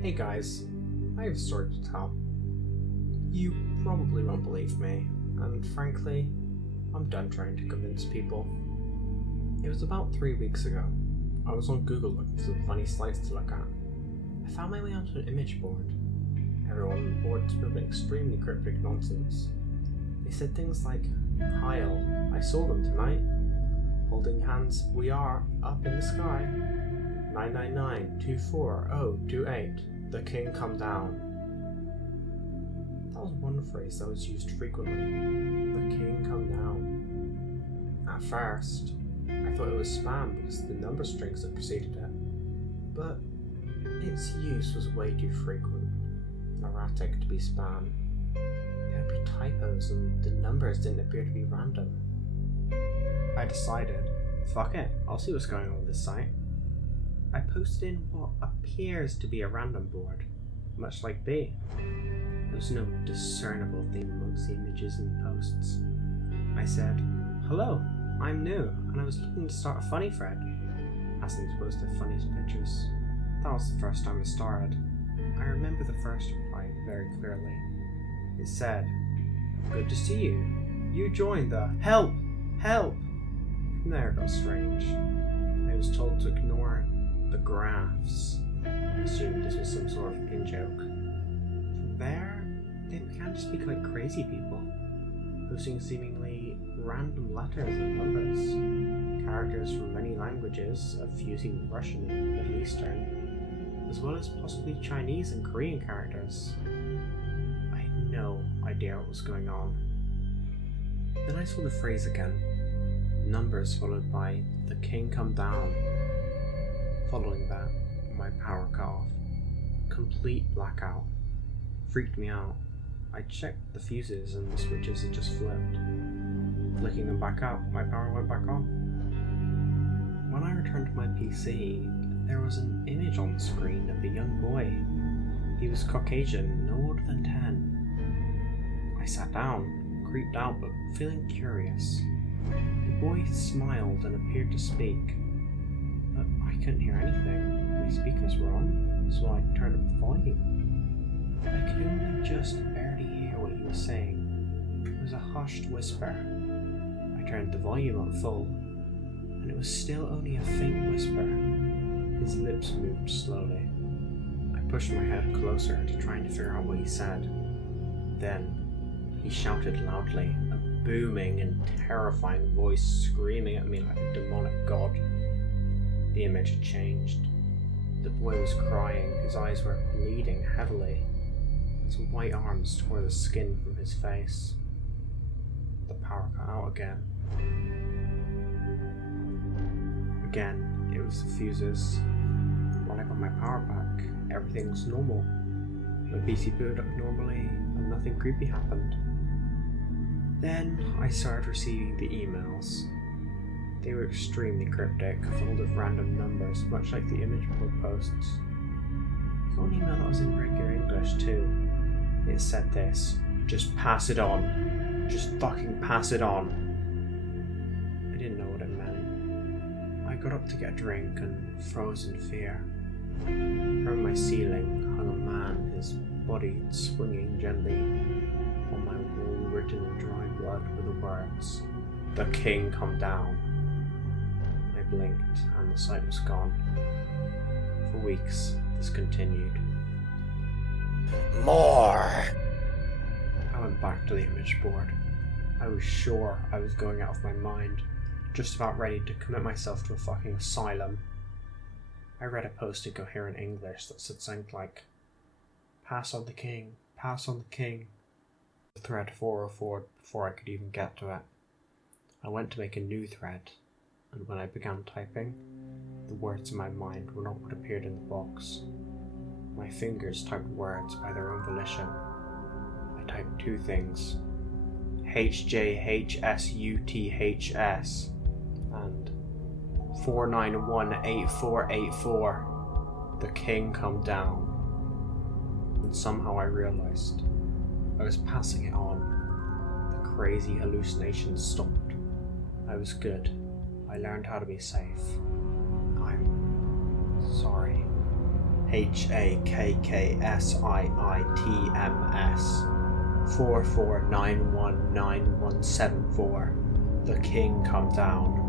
Hey guys, I have a story to tell. You probably won't believe me, and frankly, I'm done trying to convince people. It was about 3 weeks ago. I was on Google looking for some funny sites to look at. I found my way onto an image board. Everyone on the board spoke extremely cryptic nonsense. They said things like, "Hi all, I saw them tonight. Holding hands, we are up in the sky. 999-24028, the king come down." That was one phrase that was used frequently. The king come down. At first, I thought it was spam because of the number strings that preceded it. But its use was way too frequent and erratic to be spam. There would be typos and the numbers didn't appear to be random. I decided, fuck it, I'll see what's going on with this site. I posted in what appears to be a random board, much like B. There was no discernible theme amongst the images and posts. I said, "Hello, I'm new, and I was looking to start a funny thread." Asking to post the funniest pictures. That was the first time it started. I remember the first reply very clearly. It said, "Good to see you. You joined the help! Help!" From there it got strange. I was told to ignore the graphs. I assumed this was some sort of in-joke. From there, they began to speak like crazy people, posting seemingly random letters and numbers, characters from many languages, a few using Russian and Middle Eastern, as well as possibly Chinese and Korean characters. I had no idea what was going on. Then I saw the phrase again. Numbers followed by "the king come down." Following that, my power cut off. Complete blackout. Freaked me out. I checked the fuses and the switches had just flipped. Flicking them back out, my power went back on. When I returned to my PC, there was an image on the screen of a young boy. He was Caucasian, no older than 10. I sat down, creeped out but feeling curious. The boy smiled and appeared to speak, but I couldn't hear anything. My speakers were on, so I turned up the volume. I could only just barely hear what he was saying. It was a hushed whisper. I turned the volume up full, and it was still only a faint whisper. His lips moved slowly. I pushed my head closer to try and figure out what he said. Then, he shouted loudly, a booming and terrifying voice screaming at me like a demonic god. The image had changed. The boy was crying, his eyes were bleeding heavily. His white arms tore the skin from his face. The power cut out again. Again, it was the fuses. When I got my power back, everything was normal. My PC booted up normally, and nothing creepy happened. Then I started receiving the emails. They were extremely cryptic, full of random numbers, much like the image board posts. I got an email that was in regular English too. It said this: "Just pass it on. Just fucking pass it on." I didn't know what it meant. I got up to get a drink and froze in fear. From my ceiling hung a man, his body swinging gently. On my wall, written in dry blood, were the words, "The king come down." I blinked and the sight was gone. For weeks, this continued. More! I went back to the image board. I was sure I was going out of my mind, just about ready to commit myself to a fucking asylum. I read a post in coherent English that said something like, "Pass on the king, pass on the king." The thread 404 before I could even get to it. I went to make a new thread, and when I began typing, the words in my mind were not what appeared in the box. My fingers typed words by their own volition. I typed two things: HJHSUTHS and 4918484. The king come down. And somehow I realized I was passing it on. The crazy hallucinations stopped. I was good. I learned how to be safe. I'm sorry. HAKKSIITMS 44919174. The king come down.